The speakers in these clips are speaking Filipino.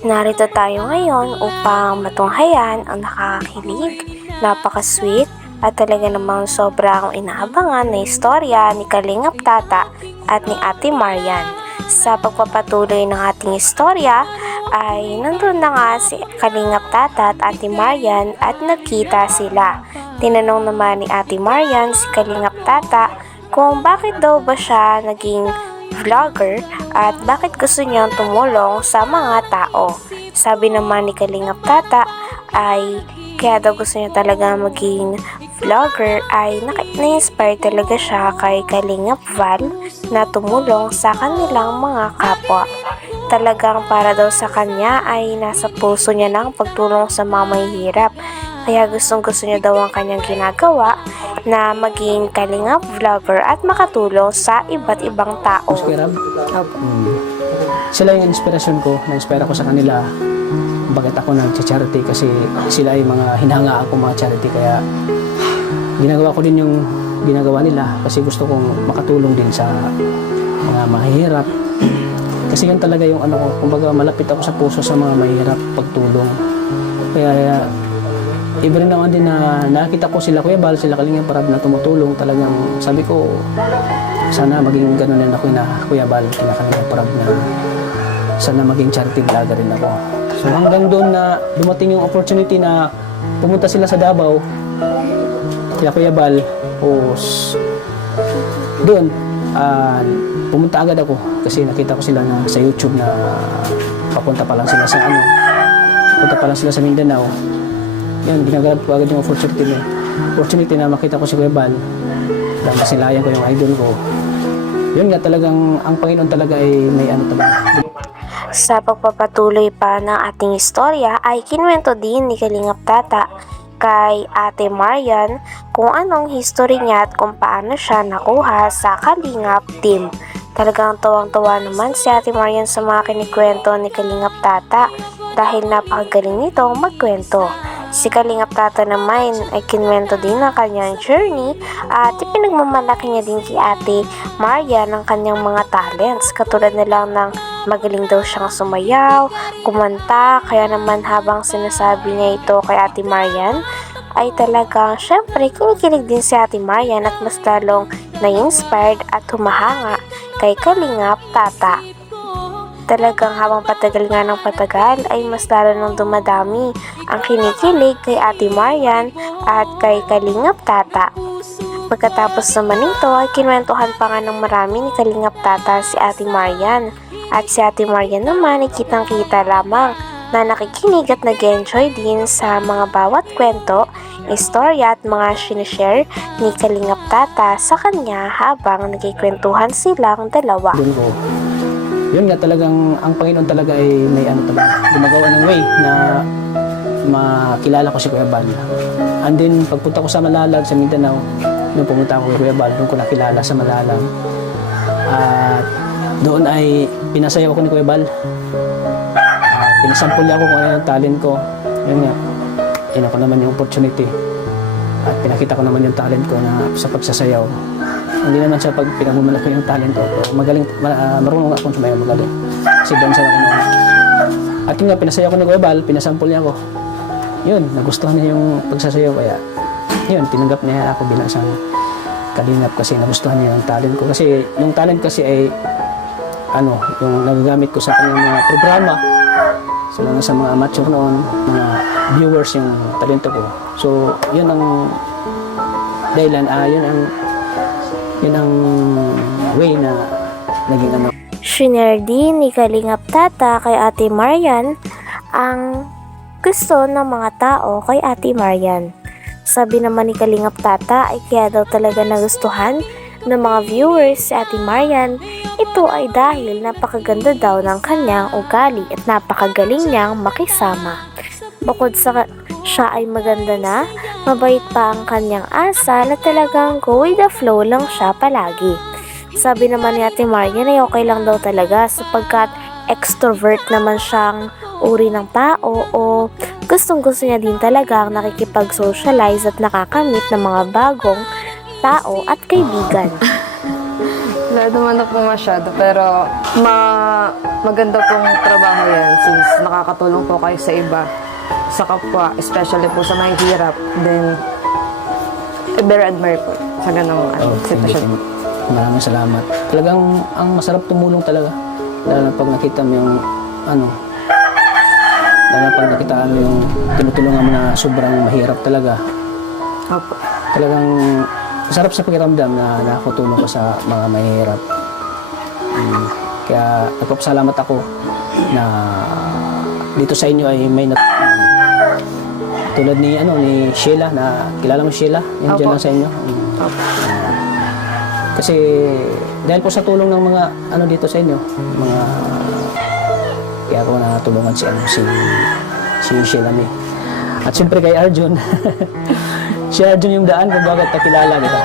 Narito tayo ngayon upang matunghayan ang nakakakilig, napaka-sweet at talaga namang sobrang inaabangan na istorya ni Kalingap Tata at ni Ate Marian. Sa pagpapatuloy ng ating istorya ay nandun na nga si Kalingap Tata at Ate Marian at nagkita sila. Tinanong naman ni Ate Marian si Kalingap Tata kung bakit daw ba siya naging vlogger at bakit gusto niyang tumulong sa mga tao. Sabi naman ni Kalingap Tata ay kaya daw gusto niya talaga maging vlogger ay na-inspire talaga siya kay Kalingap Val na tumulong sa kanilang mga kapwa. Talagang para daw sa kanya ay nasa puso niya ng pagtulong sa mga mahihirap. Kaya gustong-gusto niya daw ang kanyang ginagawa na maging Kalingap vlogger at makatulong sa iba't ibang tao. Sila yung inspirasyon ko, na-inspire ako sa kanila. Bakit ako nag-charity kasi sila ay mga hinanga ako mga charity, kaya ginagawa ko din yung ginagawa nila kasi gusto kong makatulong din sa mga mahihirap. Kasi yun talaga yung ano ko, kumbaga malapit ako sa puso sa mga mahihirap pagtulong. Kaya iba rin naman din na nakita ko sila Kuya Bal, sila Kalingap Rab na tumutulong. Talagang sabi ko, sana maging ganun din ako na Kuya Bal, kina Kalingap Rab na sana maging charity vlogger rin ako. So hanggang doon na dumating yung opportunity na pumunta sila sa Davao, kaya Kuya Bal, doon pumunta agad ako kasi nakita ko sila na sa YouTube na papunta pa lang sila sa punta pa lang sila sa Mindanao. Yan, ginagalap ko agad yung opportunity na makita ko si Kuya Bal, dahil masilayan ko yung idol ko. Yun nga, talagang ang Panginoon talaga ay may talaga. Sa pagpapatuloy pa ng ating istorya ay kinuwento din ni Kalingap Tata kay Ate Marian kung anong history niya at kung paano siya nakuha sa Kalingap team. Talagang tuwang-tuwa naman si Ate Marian sa mga kinikwento ni Kalingap Tata dahil napakagaling nitong magkwento. Si Kalingap Tata naman ay kinuwento din ang kanyang journey at ipinagmamalaki niya din kay Ate Marian ang kanyang mga talents, katulad na lang ng magaling daw siyang sumayaw, kumanta. Kaya naman habang sinasabi niya ito kay Ate Marian ay talagang syempre kinikilig din si Ate Marian at mas lalong na-inspired at humahanga kay Kalingap Tata. Talagang habang patagal nga ng patagal ay mas lalo nang dumadami ang kinikilig kay Ate Marian at kay Kalingap Tata. Pagkatapos naman nito ay kinwentuhan pa nga ng marami ni Kalingap Tata si Ate Marian. At si Ate Marian naman ay kitang-kita lamang na nakikinig at nag-enjoy din sa mga bawat kwento, istorya at mga sinishare ni Kalingap Tata sa kanya habang nagkikwentuhan silang dalawa. Yun nga, talagang ang Panginoon talaga ay may talaga, gumagawa ng way na makilala ko si Kuya Bal. And then pagpunta ko sa Malalag, sa Mindanao, nung pumunta ako kay Kuya Bal, doon ko nakilala sa Malalag. At doon ay pinasayaw ako ni Kuya Bal. Pinasampol niya ako kung ano yung talent ko. Yun nga, yun ako naman yung opportunity. At pinakita ko naman yung talent ko na sa pagsasayaw. Hindi naman siya pag pinagmumalaki yung talent ko. Magaling, marunong akong sumayaw, magaling. Kasi dancer ako noon. At yun nga, pinasayaw ko ni Kuya Bal, pinasampol niya ako. Yun, nagustuhan niya yung pagsasayaw. Kaya yun, tinanggap niya ako bilang isang Kalingap kasi nagustuhan niya yung talent ko. Kasi yung talent kasi ay yung nagagamit ko sa kanyang mga programa. So, sa mga amateur noon, mga viewers yung talento ko. So, yun ang dahilan, yun ang way na naging Shinare din ni Kalingap Tata kay Ate Marian ang gusto ng mga tao kay Ate Marian. Sabi naman ni Kalingap Tata ay kaya daw talaga nagustuhan ng mga viewers si Ate Marian. Ito ay dahil napakaganda daw ng kanyang ugali at napakagaling niyang makisama. Bukod sa siya ay maganda na, mabait pa ang kanyang asal at talagang go with the flow lang siya palagi. Sabi naman ni Ate Marian ay okay lang daw talaga sapagkat extrovert naman siyang uri ng tao o gustong-gusto niya din talagang nakikipag-socialize at nakakamit ng mga bagong tao at kaibigan. Wala naman na po masyado, pero maganda pong trabaho yan since nakakatulong po kayo sa iba, sa kapwa, especially po sa mahihirap. Then, very admire po sa ganong sitwasyon. Maraming salamat. Talagang ang masarap tumulong talaga. Lalo na pag nakita mo yung lalo na pag nakita mo yung tinutulungan mo na sobrang mahirap talaga. Opo. Talagang masarap sa pakiramdam na nakakatulong ka sa mga mahirap. Kaya nagpapasalamat ako na dito sa inyo ay may tulad ni Sheila, na kilala mo Sheila? Yan dyan Opo. lang sa inyo. Opo. Kasi dahil po sa tulong ng mga dito sa inyo, mga kaya ako natulungan si Sheila ni. At siyempre kay Arjun. Si Arjun yung daan kung bakit nakilala kita.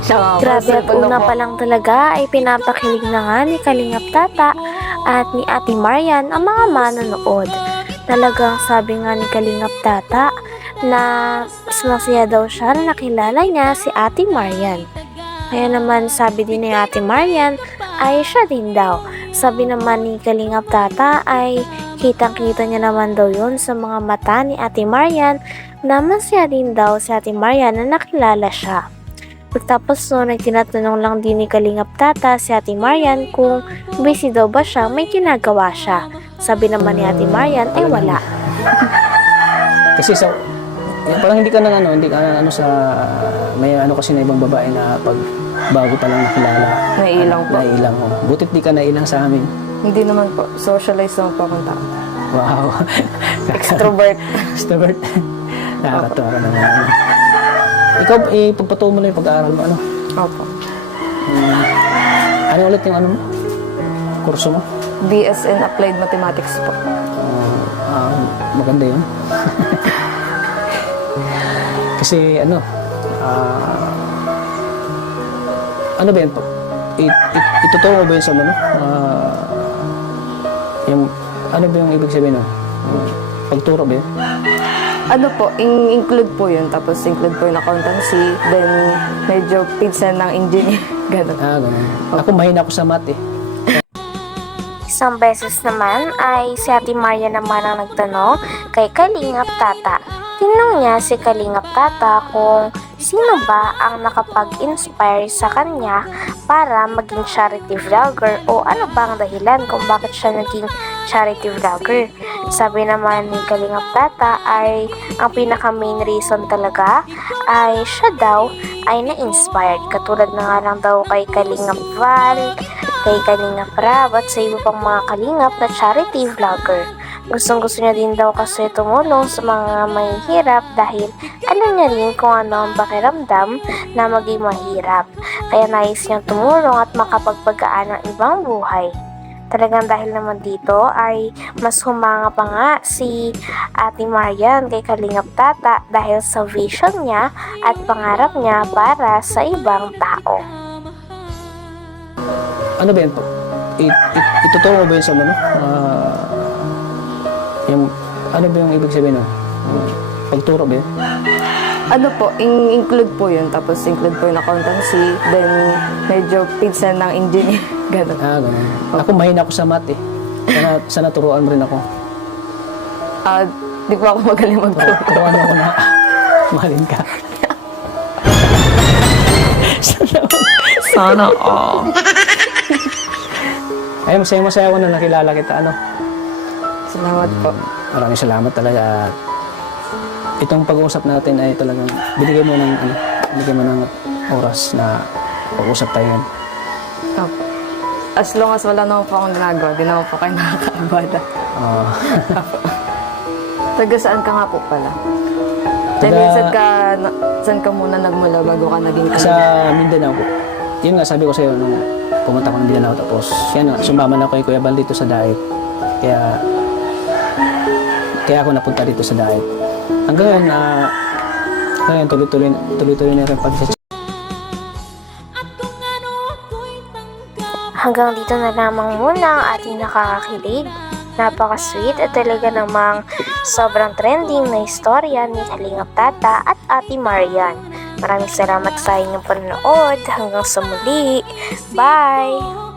Siya nga po, Grabe, at simple una lang po. pa lang talaga ay pinapakilig na nga ni Kalingap Tata at ni Ate Marian ang mga manonood. Talagang sabi nga ni Kalingap Tata na mas masaya daw siya na nakilala niya si Ate Marian. Kaya naman sabi din ni Ate Marian ay siya din daw. Sabi naman ni Kalingap Tata ay kitang-kita niya naman daw yun sa mga mata ni Ate Marian na masaya din daw si Ate Marian na nakilala siya. Pagtapos nun ay tinatanong lang din ni Kalingap Tata si Ate Marian kung busy daw ba siya, may ginagawa siya. Sabi naman ni Ate Marian ay wala. Kasi parang hindi ka na sa may kasi na ibang babae na pag bago pa lang nakilala. Naiilang po. Naiilang mo. Butit di ka nailang sa amin. Hindi naman po. Socialize naman po akong tao. Wow. Extrovert. Extrovert. Nakakatawa ka naman. Ikaw, pagpatuloy mo lang yung pag-aaral mo, Opo. Ano ulit yung mo? Kurso mo? BS in Applied Mathematics po. Maganda yun. Kasi ano ba yun po? Ituturo mo ba yun sa yung, ano ba yung ibig sabihin pagturo ba yun? Ano po, include po yun. Tapos include po yung accountancy. Then, medyo pinsan ng engineer. Ganun. Ganun. Ako mahina ako sa math eh. Isang beses naman ay si Ate Maria naman ang nagtanong kay Kalingap Tata. Tinanong niya si Kalingap Tata kung sino ba ang nakapag-inspire sa kanya para maging charity vlogger o ano ba ang dahilan kung bakit siya naging charity vlogger. Sabi naman ni Kalingap Tata ay ang pinaka main reason talaga ay siya daw ay na-inspired. Katulad na nga lang daw kay Kalingap Val, kay Kalingap Rab at sa iba pang mga kalingap na charity vlogger. Gustong-gusto niya din daw kasi tumulong sa mga mahihirap dahil alam niya rin kung ano ang pakiramdam na maging mahirap. Kaya nais niyang tumulong at makapagpagaan ng ibang buhay. Talagang dahil naman dito ay mas humanga pa nga si Ate Marian kay Kalingap Tata dahil sa vision niya at pangarap niya para sa ibang tao. Ano ba yun po? Ituturo mo ba yun sa yung, ano ba yung ibig sabihin pagturo ba yun? Ano po, include po yun. Tapos include po yung accountancy. Then, medyo pinsan ng engineer. Ganun. Ganun. Ako mahina ako sa math eh. Sana turuan mo rin ako. Di po ako magaling magturo. Turuan mo ako na mahalin ka. Sana all. Ay, masaya ako na nakilala kita. Salamat po. Maraming salamat talaga. Itong pag-uusap natin ay talagang binigay mo ng oras na pag-usap tayo yan. Opo. As long as wala naman po akong ginagawa, di naman po kayo nakakaabala. Taga saan ka nga po pala? Saan ka muna nagmula bago ka naging Sa Mindanao po. Yun nga, sabi ko sa'yo nung pumunta ko ng Mindanao. Tapos, yan nga, sumama na ako kay Kuya Bal dito sa Daet. Kaya ako napunta dito sa Daet. Hanggang ngayon, tuloy-tuloy na rin pag-search. Hanggang dito na lamang muna ang ating nakakakilig, napaka-sweet at talaga namang sobrang trending na istorya ni Kalingap Tata at Ate Marian. Maraming salamat sa inyong panonood. Hanggang sa muli. Bye!